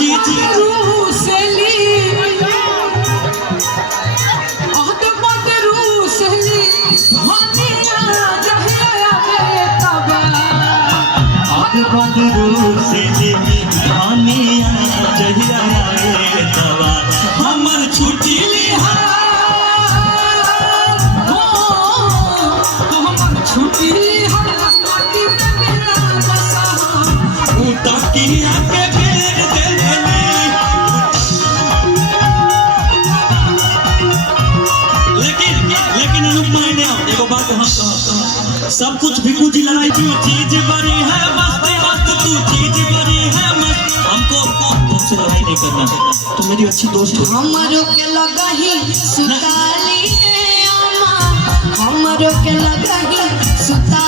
चीज रूसली आद बदरू सली हनिया जहिया रे तबा आग बदरू से हनिया जहिया रे तबा हमर छुट्टी लिहा छुट्टी हाथी में मेरा बसा तकिया के घेर देले लेकिन अनुपमा ने एगो बात हम सब कुछ भिक्कू जी लड़ाई थी चीज बड़ी है मस्त मस्त तू चीज बड़ी है मस्त हमको तुमसे लड़ाई नहीं करना तुम मेरी अच्छी दोस्त हो हमरो के लगाही सुताली रे अम्मा हमरो के लगाही सुता